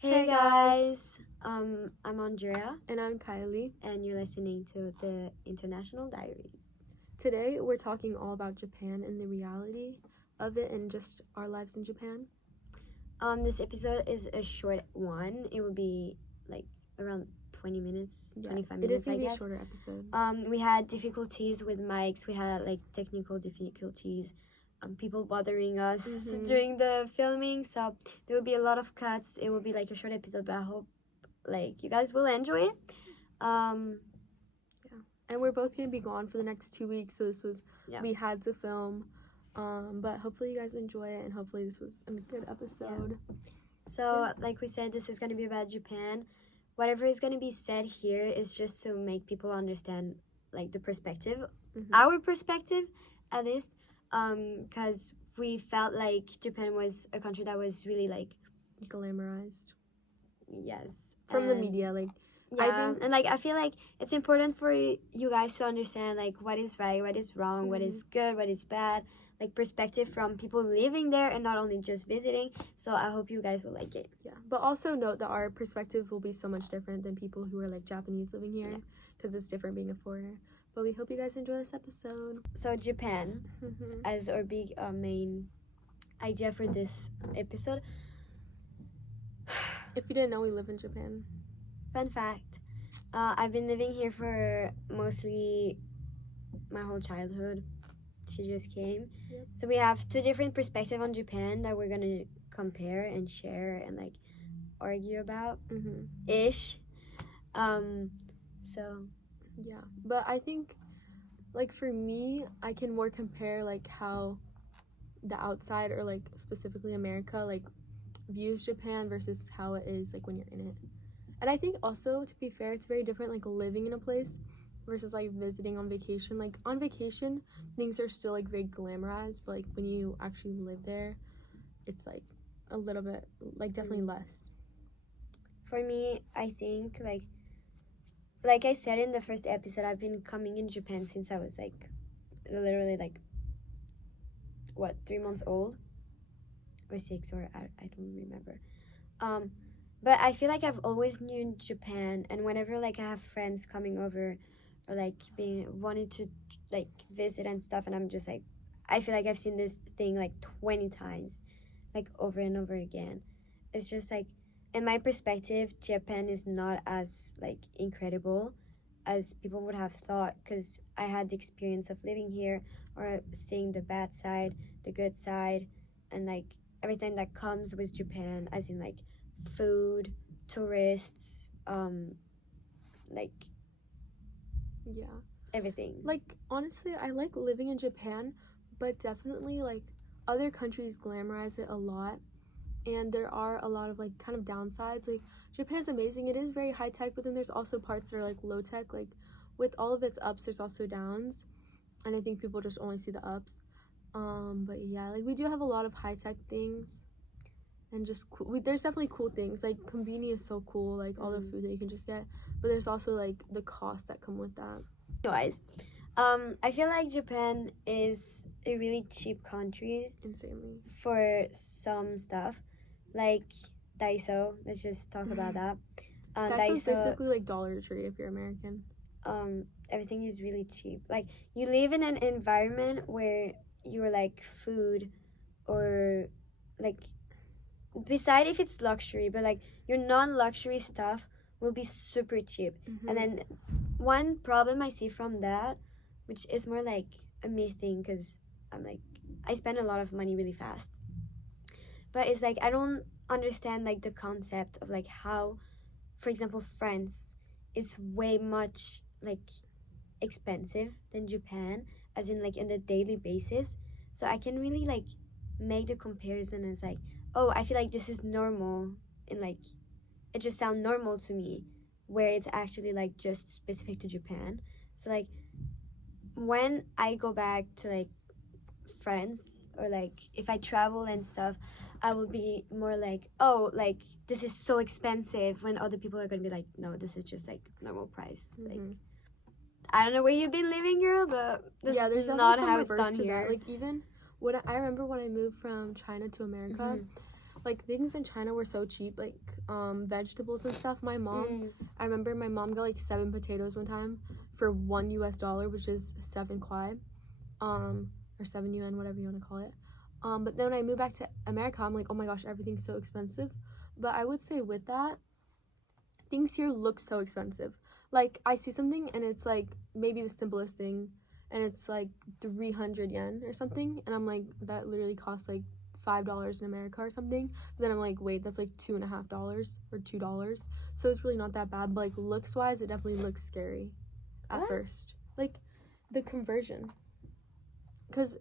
Hey guys, I'm Andrea, And I'm Kyleigh. and you're listening to the International Diaries. Today we're talking all about Japan and the reality of it and just our lives in Japan. This episode is a short one. It will be like around 20 minutes, 25 It minutes, is going I to be a guess. shorter episode. We had difficulties with mics. We had like technical difficulties. People bothering us during the filming, so there will be a lot of cuts. It will be like a short episode, but I hope like you guys will enjoy it. And we're both going to be gone for the next 2 weeks, so we had to film. But hopefully you guys enjoy it, and hopefully this was a good episode. So, like we said, this is going to be about Japan. Whatever is going to be said here is just to make people understand, like, the perspective, our perspective, at least, because we felt like Japan was a country that was really, like, glamorized. Yes. From the media, like. Yeah, and like I feel like it's important for you guys to understand like what is right, what is wrong, what is good, what is bad, like perspective from people living there and not only just visiting. So I hope you guys will like it. Yeah, but also note that our perspective will be so much different than people who are like Japanese living here, because it's different being a foreigner. But we hope you guys enjoy this episode. So Japan, as our big main idea for this episode. If you didn't know, we live in Japan. Fun fact, I've been living here for mostly my whole childhood. She just came. Yep. So we have two different perspectives on Japan that we're going to compare and share and like argue about ish. So yeah, but I think like for me, I can more compare like how the outside or like specifically America like views Japan versus how it is like when you're in it. And I think also, to be fair, it's very different like living in a place versus like visiting on vacation. Like on vacation, things are still like very glamorized, but like when you actually live there, it's like a little bit like definitely less. For me, I think like I said in the first episode, I've been coming in Japan since I was like literally like 3 months old or 6 or I don't remember. But I feel like I've always knew Japan, and whenever like I have friends coming over or like wanting to like visit and stuff, and I'm just like I feel like I've seen this thing like 20 times, like over and over again. It's just like in my perspective, Japan is not as like incredible as people would have thought, because I had the experience of living here or seeing the bad side, the good side, and like everything that comes with Japan, as in like food, tourists, like everything. Like honestly, I like living in Japan, but definitely like other countries glamorize it a lot, and there are a lot of like kind of downsides. Like Japan's amazing, it is very high tech, but then there's also parts that are like low tech. Like with all of its ups, there's also downs, and I think people just only see the ups. But yeah, like we do have a lot of high tech things, and just cool. There's definitely cool things. Like Konbini is so cool, like all the food that you can just get. But there's also like the costs that come with that. Anyways, I feel like Japan is a really cheap country. Insanely. For some stuff, like Daiso. Let's just talk about that. Daiso's basically like Dollar Tree if you're American. Everything is really cheap. Like you live in an environment where you're like food or like beside if it's luxury, but like your non-luxury stuff will be super cheap. And then one problem I see from that, which is more like a me thing, because I'm like I spend a lot of money really fast, but it's like I don't understand like the concept of like how, for example, France is way much like expensive than Japan, as in like in the daily basis. So I can really like make the comparison, and it's like, oh, I feel like this is normal, and like it just sounds normal to me, where it's actually like just specific to Japan. So like when I go back to like France, or like if I travel and stuff, I will be more like, oh, like this is so expensive, when other people are gonna be like, no, this is just like normal price. Like I don't know where you've been living, girl, but this is not how it's done here. Like even when I remember when I moved from China to America, like things in China were so cheap, like vegetables and stuff. I remember my mom got like 7 potatoes one time for $1, which is 7 kwai, or 7 yuan, whatever you want to call it. But then when I moved back to America, I'm like, oh my gosh, everything's so expensive. But I would say with that, things here look so expensive. Like I see something and it's like maybe the simplest thing, and it's like 300 yen or something, and I'm like, that literally costs like $5 in America or something. But then I'm like, wait, that's like $2.50 or $2. So it's really not that bad. But like looks wise, it definitely looks scary at What? first. Like the conversion, because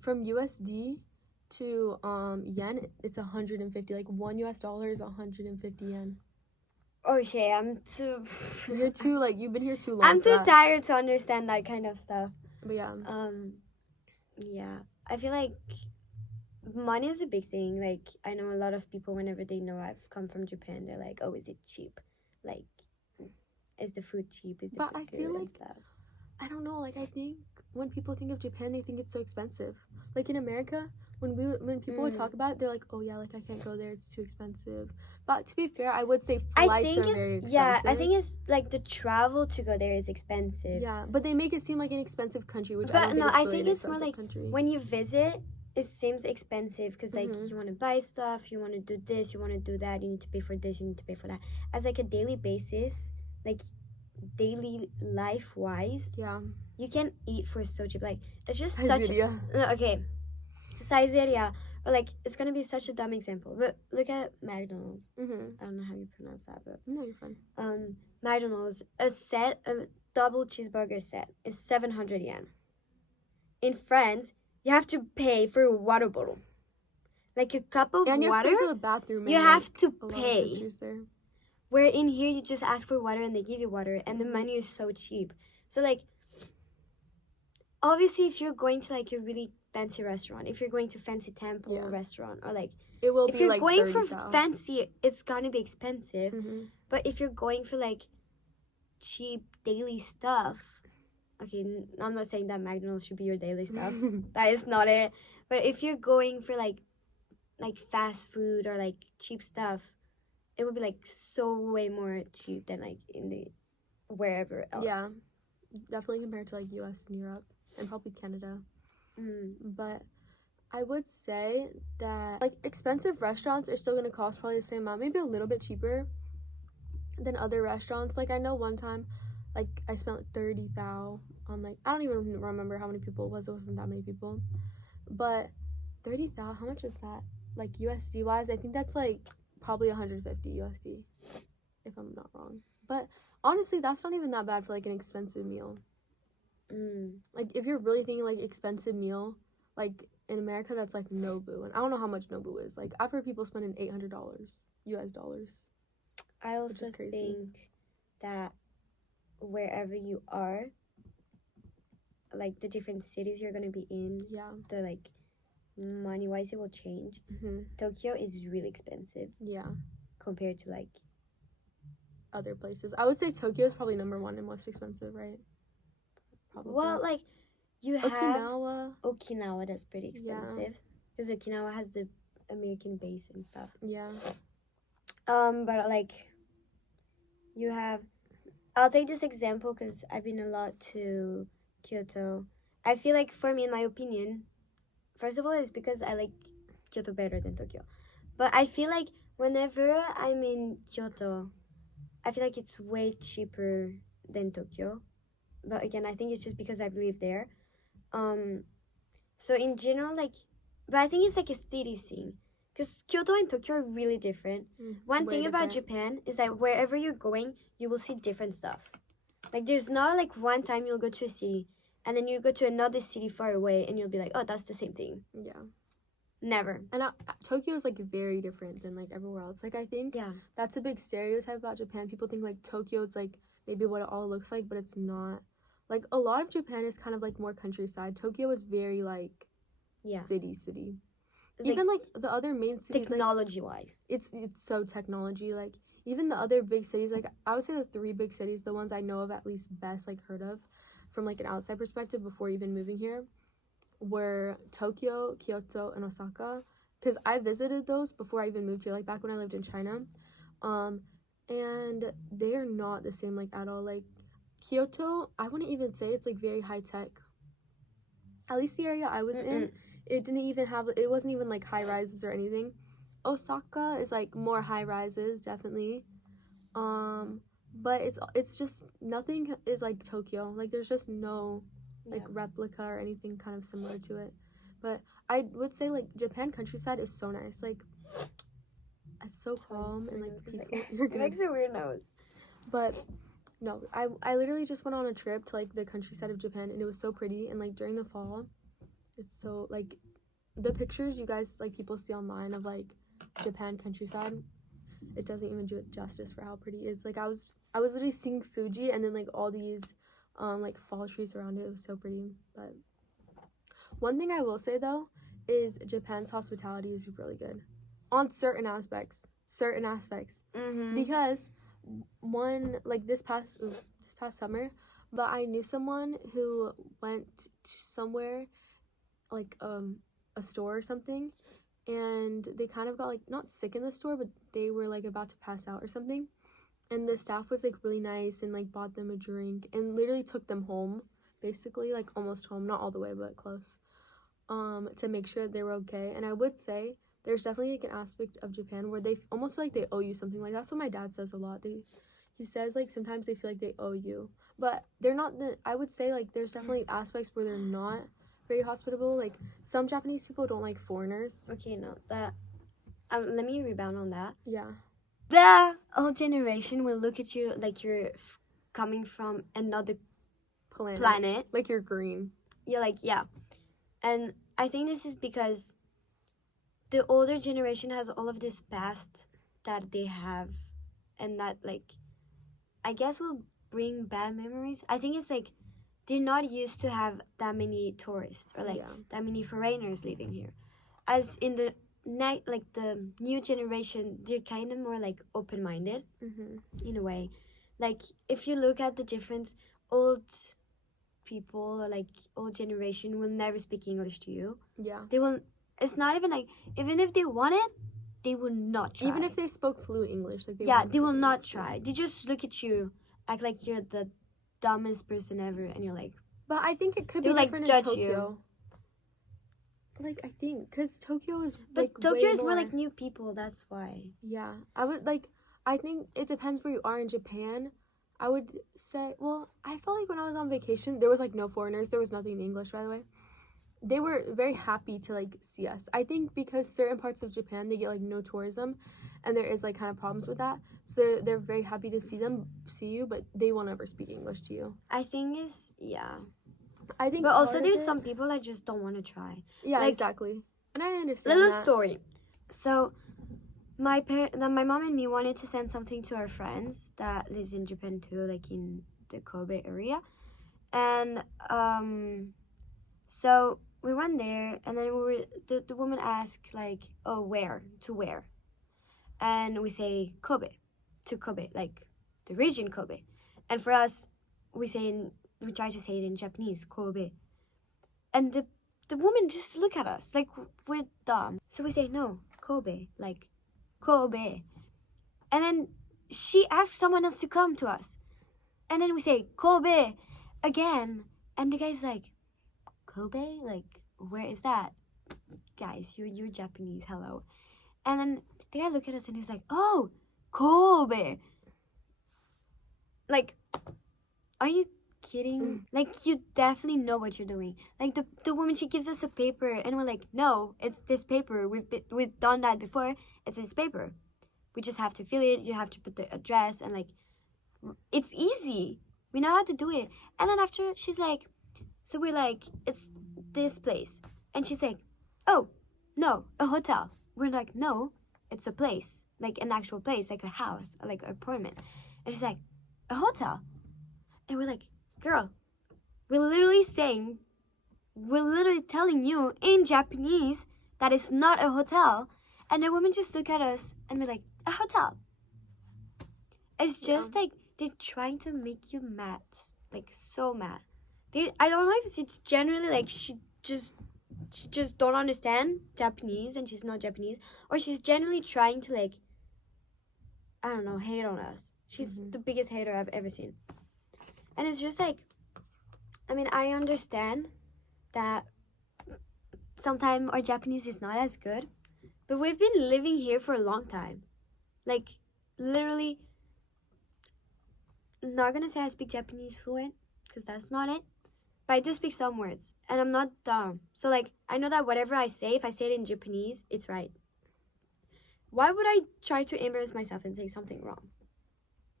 from USD to yen, it's 150. Like $1 is 150 yen. Okay, I'm too. You're too like you've been here too long. I'm for too that. tired to understand that kind of stuff. But yeah, Yeah, I feel like money is a big thing. Like I know a lot of people, whenever they know I've come from Japan, they're like, "Oh, is it cheap? Like, is the food cheap? Is the but food I good feel and like stuff?" I don't know. Like I think when people think of Japan, they think it's so expensive. Like in America, when people would talk about it, they're like, "Oh yeah, like I can't go there; it's too expensive." But to be fair, I would say I flights think are it's very expensive. yeah. I think it's like the travel to go there is expensive. Yeah, but they make it seem like an expensive country, which I But don't think no, it's I really think an it's more expensive like country. when you visit, it seems expensive because like Mhm. you want to buy stuff, you want to do this, you want to do that, you need to pay for this, you need to pay for that. As like a daily basis, like daily life wise, Yeah, you can eat for so cheap. Like it's just such. Siberia. No, okay, Siberia, or like it's gonna be such a dumb example, but look at McDonald's. Mhm. I don't know how you pronounce that, but No, you're fine. McDonald's, a double cheeseburger set is 700 yen. In France, you have to pay for a water bottle. Like a cup of And you have to water, pay for the bathroom. you in, have like, to a lot of pay. countries there. Where in here, you just ask for water and they give you water, and the menu is so cheap. So, like, obviously, if you're going to, like, a really fancy restaurant, if you're going to fancy temple restaurant, or, like, It will if be you're like going for 30,000. fancy, it's gonna be expensive. Mhm. But if you're going for, like, cheap daily stuff, okay, I'm not saying that McDonald's should be your daily stuff. That is not it. But if you're going for like fast food or like cheap stuff, it would be like so way more cheap than like in the wherever else. Yeah, definitely compared to like US and Europe and probably Canada. But I would say that like expensive restaurants are still gonna cost probably the same amount, maybe a little bit cheaper than other restaurants. Like I know one time, like I spent like 30,000 on like I don't even remember how many people it was. It wasn't that many people, but 30,000. How much is that? Like USD wise, I think that's like probably 150 USD, if I'm not wrong. But honestly, that's not even that bad for like an expensive meal. Like if you're really thinking like expensive meal, like in America, that's like Nobu, and I don't know how much Nobu is. Like I've heard people spending $800 US dollars. I also think that wherever you are, like the different cities you're gonna be in, the like money wise it will change. Tokyo is really expensive. Yeah. Compared to like other places. I would say Tokyo is probably number 1 and most expensive, right? Probably. Well, like you have Okinawa, that's pretty expensive. Because Okinawa has the American base and stuff. Yeah. But like you have, I'll take this example because I've been a lot to Kyoto. I feel like for me, in my opinion, first of all, it's because I like Kyoto better than Tokyo. But I feel like whenever I'm in Kyoto, I feel like it's way cheaper than Tokyo. But again, I think it's just because I've lived there. So in general, like, but I think it's like a city thing. Because Kyoto and Tokyo are really different. One thing about Japan is that wherever you're going, you will see different stuff. Like, there's not like one time you'll go to a city and then you go to another city far away and you'll be like, oh, that's the same thing. Yeah. Never. And Tokyo is like very different than like everywhere else. Like I think that's a big stereotype about Japan. People think like Tokyo is like maybe what it all looks like, but it's not. Like a lot of Japan is kind of like more countryside. Tokyo is very like city. It's even like the other main cities, technology wise, it's so technology. Like even the other big cities, like I would say the 3 big cities, the ones I know of at least best like heard of from like an outside perspective before even moving here, were Tokyo, Kyoto, and Osaka. because I visited those before I even moved here, like back when I lived in China. And they are not the same, like, at all. Like, Kyoto, I wouldn't even say it's like very high tech. At least the area I was in, it wasn't even like high rises or anything. Osaka is like more high rises, definitely. But it's just nothing is like Tokyo. Like, there's just no like replica or anything kind of similar to it. But I would say like Japan countryside is so nice. Like, it's so calm and like peaceful. You're It good. makes a weird nose. But no, I literally just went on a trip to like the countryside of Japan, and it was so pretty. And like during the fall, it's so like the pictures you guys like people see online of like Japan countryside, it doesn't even do it justice for how pretty it is. Like, I was literally seeing Fuji and then like all these like fall trees around it. It was so pretty. But one thing I will say though is Japan's hospitality is really good on certain aspects. Because one, like, this past summer, but I knew someone who went to somewhere like a store or something, and they kind of got like not sick in the store, but they were like about to pass out or something, and the staff was like really nice and like bought them a drink and literally took them home, basically, like almost home, not all the way but close, to make sure they were okay. And I would say there's definitely like an aspect of Japan where they almost feel like they owe you something. Like, that's what my dad says a lot. He says like sometimes they feel like they owe you, but they're not. I would say like there's definitely aspects where they're not very hospitable. Like, some Japanese people don't like foreigners. Okay, no, that let me rebound on that. Yeah. The whole generation will look at you like you're coming from another planet. Like, you're green. You're like, yeah. And I think this is because the older generation has all of this past that they have, and that, like, I guess will bring bad memories. I think it's like they're not used to have that many tourists or like that many foreigners living here. As in the like the new generation, they're kind of more like open-minded in a way. Like, if you look at the difference, old people or like old generation will never speak English to you. Yeah. They will. It's not even like, even if they want it, they will not try. Even if they spoke fluent English, like they will not try. They just look at you, act like you're the dumbest person ever, and you're like. But I think it could be different like, in judge Tokyo. You. Like, I think because Tokyo is but like Tokyo is more like new people. That's why. Yeah, I think it depends where you are in Japan. I would say, well, I felt like when I was on vacation, there was like no foreigners. There was nothing in English, by the way. They were very happy to like see us. I think because certain parts of Japan, they get like no tourism, and there is like kind of problems with that. So they're very happy to see you, but they won't ever speak English to you. I think I think, but also there's some people that just don't want to try. Yeah, like, exactly. And I understand little story. So my mom and me wanted to send something to our friends that lives in Japan too, like in the Kobe area, and so we went there, and then the woman asked like, oh, where to wear, and we say Kobe, to Kobe, like the region Kobe, and for us we try to say it in Japanese, Kobe, and the woman just look at us like we're dumb, so we say no, Kobe, like Kobe, and then she asks someone else to come to us, and then we say Kobe again, and the guy's like, Kobe, like, where is that? Guys, you're Japanese, hello. And then the guy look at us and he's like, oh, Kobe. Like, are you kidding? Like, you definitely know what you're doing. Like, the woman, she gives us a paper, and we're like, no, it's this paper. We've done that before. It's this paper. We just have to fill it. You have to put the address, and like, it's easy. We know how to do it. And then after, she's like, so we're like, it's this place. And she's like, oh, no, a hotel. We're like, no, it's a place, like an actual place, like a house, like an apartment. And she's like, a hotel. And we're like, girl, we're literally telling you in Japanese that it's not a hotel. And the woman just look at us and we're like, a hotel. It's just like, they're trying to make you mad, like so mad. I don't know if it's generally like she just she just don't understand Japanese and she's not Japanese, or she's genuinely trying to like, I don't know, hate on us. She's the biggest hater I've ever seen. And it's just like, I mean, I understand that sometimes our Japanese is not as good, but we've been living here for a long time. Like, literally, not gonna say I speak Japanese fluent, because that's not it, but I do speak some words, and I'm not dumb. So, like, I know that whatever I say, if I say it in Japanese, it's right. Why would I try to embarrass myself and say something wrong?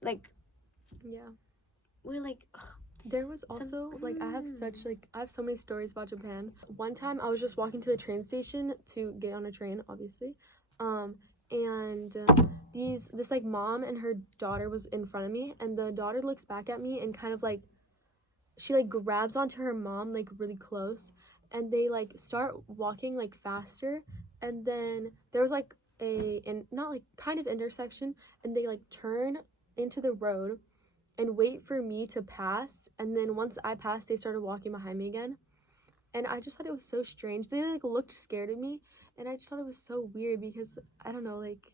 Like, Yeah. we're like, ugh. There was also like I have so many stories about Japan. One time I was just walking to the train station to get on a train, obviously, and this like mom and her daughter was in front of me, and the daughter looks back at me and kind of like she like grabs onto her mom like really close, and they like start walking like faster, and then there was like not like kind of intersection, and they like turn into the road and wait for me to pass, and then once I passed they started walking behind me again, and I just thought it was so strange. They like looked scared of me, and I just thought it was so weird because I don't know, like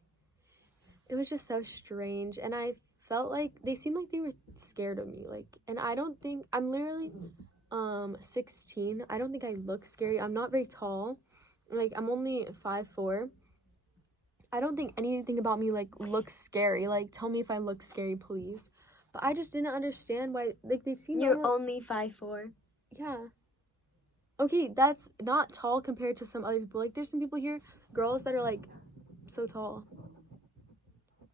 it was just so strange, and I felt like they seemed like they were scared of me, like, and I don't think I'm literally 16. I don't think I look scary. I'm not very tall, like I'm only 5'4". I don't think anything about me like looks scary. Like tell me if I look scary, please. But I just didn't understand why, like, they seem You're normal. only 5'4". Yeah. Okay, that's not tall compared to some other people. Like, there's some people here, girls that are, like, so tall.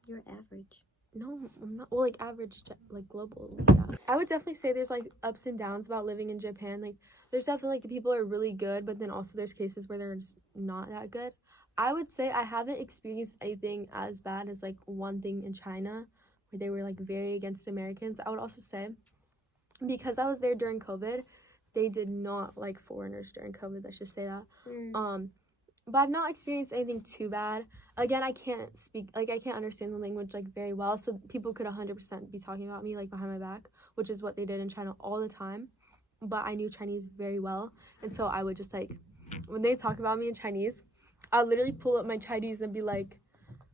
You're average. No, I'm not. Well, like, average, like, globally, yeah. I would definitely say there's, like, ups and downs about living in Japan. Like, there's definitely, like, the people are really good, but then also there's cases where they're just not that good. I would say I haven't experienced anything as bad as, like, one thing in China where they were like very against Americans. I would also say because I was there during COVID, they did not like foreigners during COVID. Let's just say that. But I've not experienced anything too bad. Again, I can't speak, like I can't understand the language like very well, so people could 100% be talking about me like behind my back, which is what they did in China all the time. But I knew Chinese very well, and so I would just like when they talk about me in Chinese, I'll literally pull up my Chinese and be like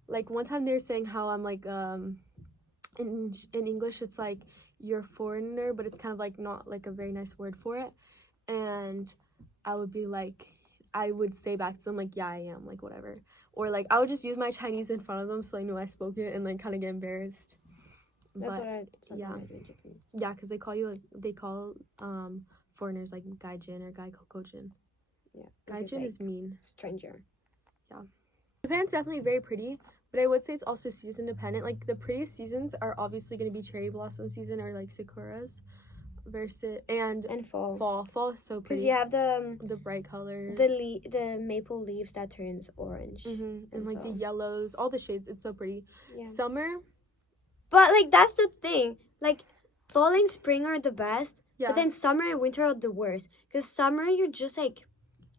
one time they were saying how I'm like in English it's like you're a foreigner, but it's kind of like not like a very nice word for it, and I would be like, I would say back to them like, yeah, I am, like whatever, or like I would just use my Chinese in front of them so I knew I spoke it and like kind of get embarrassed. That's But I do in Japan. yeah, because they call foreigners like gaijin or gaikokojin. Yeah, Gaijin like is mean. stranger. Yeah. Japan's definitely very pretty, but I would say it's also season dependent. Like the prettiest seasons are obviously going to be cherry blossom season or like sakuras, versus and fall. Fall is so pretty because you have the bright colors, the maple leaves that turns orange, and like the yellows, all the shades. It's so pretty. Yeah. Summer, but like that's the thing. Like fall and spring are the best, yeah. But then summer and winter are the worst. Because summer you're just like,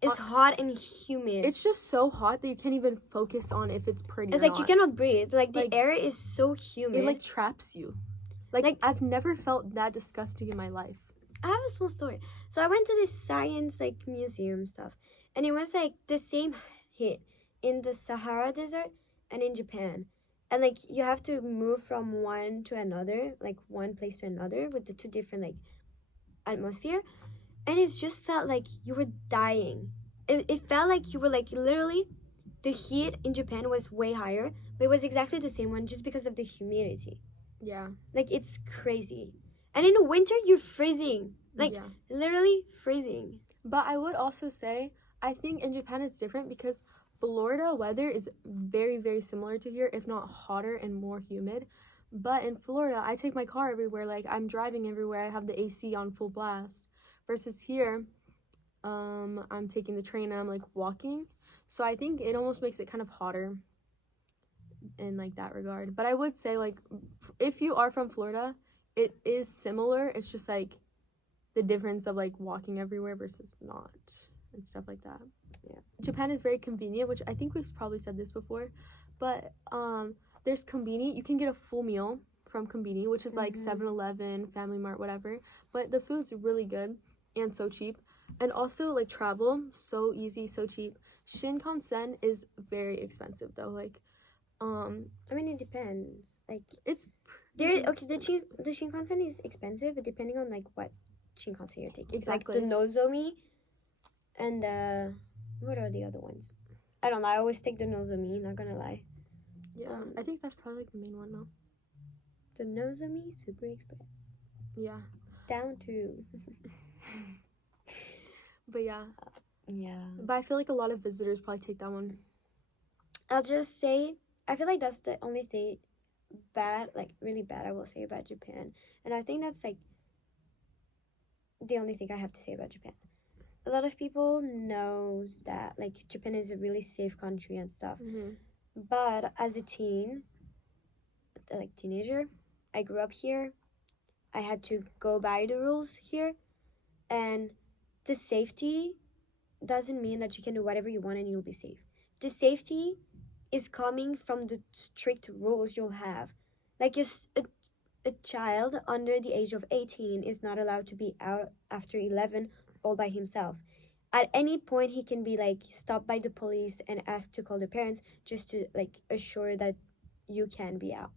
it's hot and humid. It's just so hot that you can't even focus on if it's pretty. It's or like not. you cannot breathe. Like the air is so humid. It like traps you. Like I've never felt that disgusting in my life. I have a small story. So I went to this science like museum stuff, and it was like the same hit in the Sahara Desert and in Japan. And like you have to move from one to another, like one place to another with the two different like atmosphere, and it just felt like you were dying. It felt like you were like literally, the heat in Japan was way higher, but it was exactly the same one just because of the humidity. Yeah. Like it's crazy. And in winter you're freezing. Like literally freezing. But I would also say I think in Japan it's different because Florida weather is very, very similar to here, if not hotter and more humid. But in Florida, I take my car everywhere. Like I'm driving everywhere. I have the AC on full blast. Versus here, I'm taking the train and I'm like walking. So I think it almost makes it kind of hotter in like that regard. But I would say like if you are from Florida, it is similar. It's just like the difference of like walking everywhere versus not and stuff like that. Yeah. Japan is very convenient, which I think we've probably said this before, but there's Konbini. You can get a full meal from Konbini, which is like 7-Eleven, Family Mart, whatever. But the food's really good and so cheap. And also, like, travel, so easy, so cheap. Shinkansen is very expensive, though. Like, I mean, it depends. Like, it's there. Okay, the Shinkansen is expensive, but depending on like what Shinkansen you're taking. exactly. Like the Nozomi and what are the other ones? I don't know. I always take the Nozomi. Not gonna lie. Yeah, I think that's probably like the main one, though. The Nozomi Super Express. Yeah. Down to. But yeah. Yeah. But I feel like a lot of visitors probably take that one. I'll just say, I feel like that's the only thing bad, like really bad, I will say about Japan. And I think that's like the only thing I have to say about Japan. A lot of people knows that like Japan is a really safe country and stuff. Mm-hmm. But as a teenager, I grew up here. I had to go by the rules here, and the safety doesn't mean that you can do whatever you want and you'll be safe. The safety is coming from the strict rules you'll have. Like a child under the age of 18 is not allowed to be out after 11 all by himself. At any point, he can be like stopped by the police and asked to call the parents just to like assure that you can be out.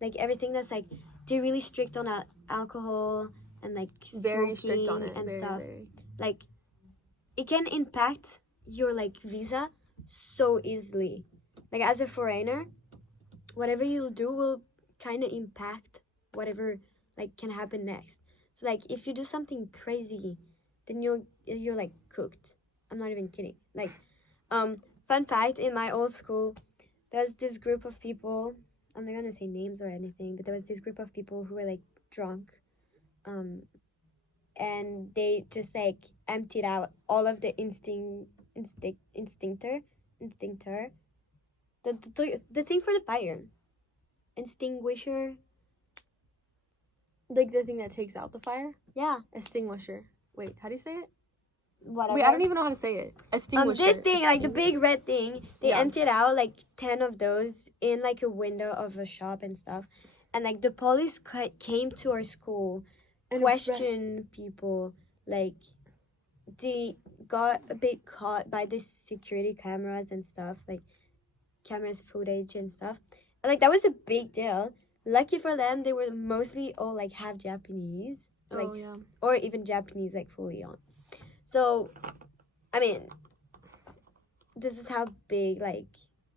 Like everything that's like they're really strict on alcohol and like Very smoking strict on it. and Very, stuff. very. Like it can impact your like visa so easily. Like as a foreigner, whatever you do will kind of impact whatever like can happen next. So like if you do something crazy, then you're like cooked. I'm not even kidding. Like fun fact, in my old school there's this group of people, I'm not gonna say names or anything, but there was this group of people who were like drunk, and they just like emptied out all of the instinctor the thing for the fire extinguisher. Like the thing that takes out the fire? Yeah. Extinguisher. Wait, how do you say it? Whatever. Wait, I don't even know how to say it. Extinguisher. This thing, like the big red thing, they emptied out like 10 of those in like a window of a shop and stuff. And like the police came to our school, questioned people. Like they got a bit caught by the security cameras and stuff, like cameras footage and stuff. And, like that was a big deal. Lucky for them, they were mostly all like half Japanese, like or even Japanese, like fully on. So, I mean, this is how big like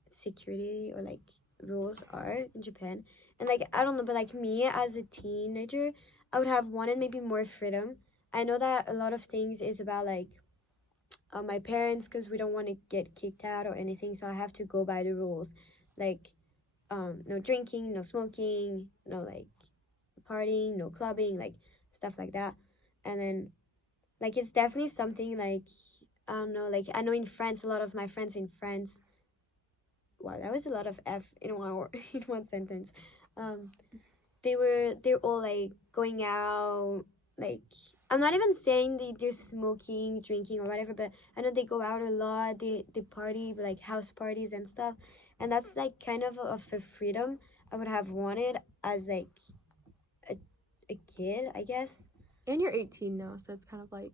security or like rules are in Japan. And like I don't know, but like me as a teenager, I would have wanted maybe more freedom. I know that a lot of things is about like my parents, because we don't want to get kicked out or anything, so I have to go by the rules, like no drinking, no smoking, no like partying, no clubbing, like stuff like that. And then like it's definitely something like I don't know, like I know in France, a lot of my friends in France, wow, that was a lot of F in one in one sentence. They're all like going out, like I'm not even saying they're smoking, drinking or whatever, but I know they go out a lot, they party, like house parties and stuff. And that's like kind of a freedom I would have wanted as like a kid, I guess. And you're 18 now, so it's kind of like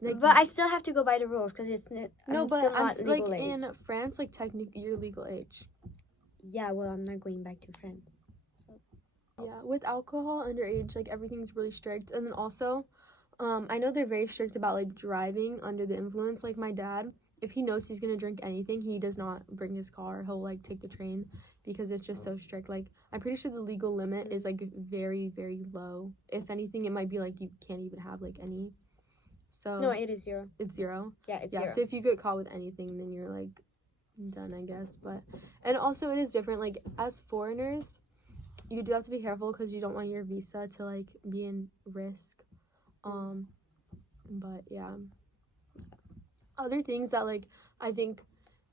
but I still have to go by the rules because it's not. No, but still not I'm legal like age. in France, like technically you're legal age. Yeah, well, I'm not going back to France. So. Yeah, with alcohol underage, like everything's really strict, and then also, I know they're very strict about like driving under the influence. Like my dad, if he knows he's gonna drink anything, he does not bring his car. He'll like take the train because it's just so strict. Like I'm pretty sure the legal limit is like very, very low. If anything, it might be like you can't even have like any. So no, it is 0. It's 0. Yeah, it's 0. So if you get caught with anything, then you're like done, I guess. But and also it is different. Like as foreigners, you do have to be careful because you don't want your visa to like be in risk. But yeah, other things that like I think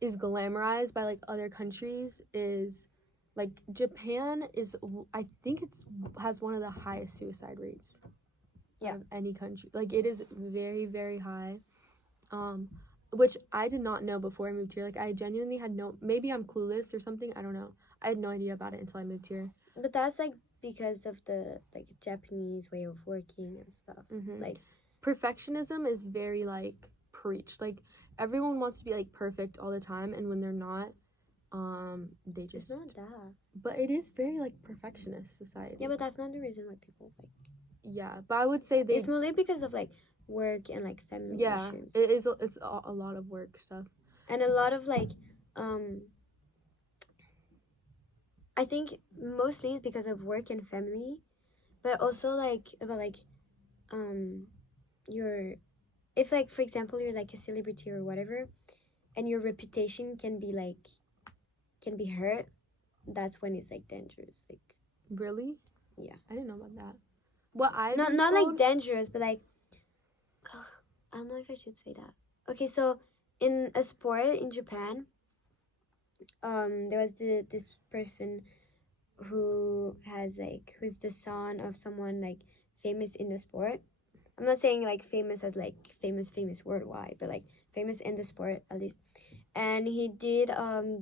is glamorized by like other countries is like Japan is, I think it's has one of the highest suicide rates of any country. Like it is very, very high, which I did not know before I moved here. Like I genuinely had no, maybe I'm clueless or something, I don't know. I had no idea about it until I moved here. But that's like because of the like Japanese way of working and stuff. Like perfectionism is very like preached. Like everyone wants to be like perfect all the time, and when they're not, they It's just. not that. But it is very like perfectionist society. Yeah, but that's not the reason why people like. Yeah, but I would say they. It's mainly because of like work and like family issues. It is. It's a lot of work stuff. And a lot of like, I think mostly it's because of work and family, but also like about like, your, if like for example you're like a celebrity or whatever, and your reputation can be hurt. That's when it's like dangerous. Like Really? Yeah. I didn't know about that. What I not like dangerous, but like, ugh, I don't know if I should say that. Okay, so in a sport in Japan, there was this person who's the son of someone like famous in the sport. I'm not saying like famous as like famous worldwide, but like famous in the sport at least. And he did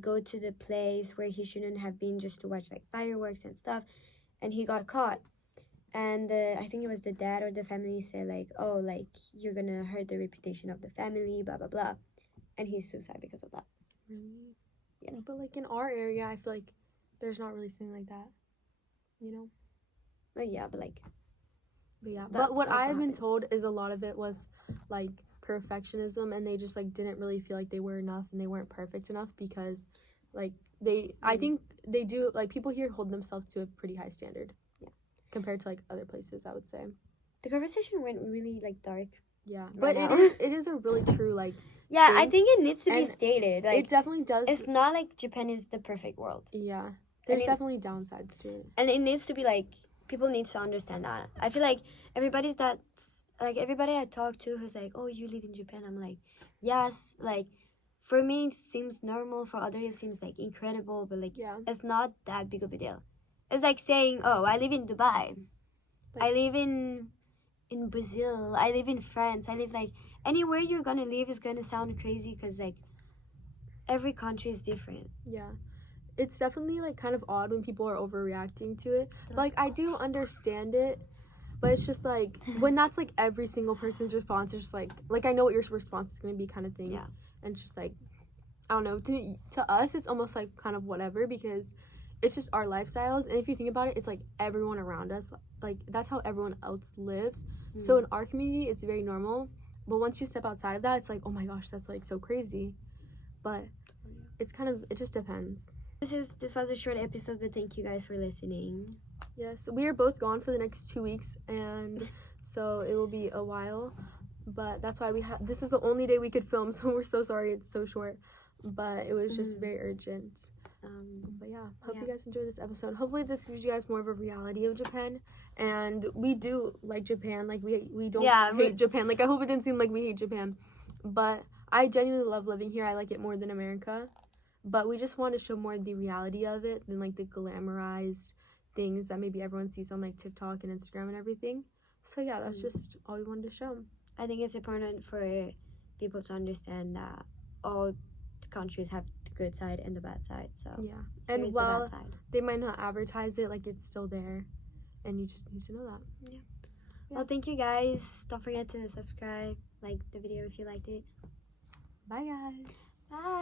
go to the place where he shouldn't have been just to watch like fireworks and stuff, and he got caught. And I think it was the dad or the family said like, oh, like you're gonna hurt the reputation of the family, blah blah blah, and he's suicide because of that. Really? Yeah. But like in our area, I feel like there's not really something like that. You know? Oh yeah, but like. But yeah. But what I've been told is a lot of it was like perfectionism, and they just like didn't really feel like they were enough and they weren't perfect enough because like I think they do, like people here hold themselves to a pretty high standard. Yeah. Compared to like other places, I would say. The conversation went really like dark. Yeah. Right but now. it is a really true like yeah, thing. I think it needs to be stated. Like it definitely does. It's not like Japan is the perfect world. Yeah. There's definitely downsides to it. And it needs to be like, people need to understand that. I feel like everybody I talk to who's like, oh, you live in Japan. I'm like, yes. Like, for me, it seems normal. For others, it seems like incredible. But like, it's not that big of a deal. It's like saying, oh, I live in Dubai. I live in Brazil. I live in France. I live like, anywhere you're gonna live is gonna sound crazy because like, every country is different. Yeah. It's definitely like kind of odd when people are overreacting to it. But like I do understand it, but it's just like when that's like every single person's response is just like I know what your response is gonna be kind of thing. Yeah. And it's just like, I don't know, to us it's almost like kind of whatever because it's just our lifestyles, and if you think about it, it's like everyone around us, like that's how everyone else lives. So in our community it's very normal, but once you step outside of that, it's like, oh my gosh, that's like so crazy. But it's kind of, it just depends. This was a short episode, but thank you guys for listening. Yes, we are both gone for the next 2 weeks, and so it will be a while, but that's why this is the only day we could film, so we're so sorry it's so short, but it was just very urgent. But yeah, hope you guys enjoyed this episode. Hopefully this gives you guys more of a reality of Japan, and we do like Japan. Like we don't hate Japan. Like I hope it didn't seem like we hate Japan, but I genuinely love living here. I like it more than America, but we just want to show more of the reality of it than like the glamorized things that maybe everyone sees on like TikTok and Instagram and everything. So yeah, that's just all we wanted to show. I think it's important for people to understand that all countries have the good side and the bad side. So yeah, and while they might not advertise it, like it's still there, and you just need to know that. Yeah. Well, thank you guys. Don't forget to subscribe, like the video if you liked it. Bye guys. Bye.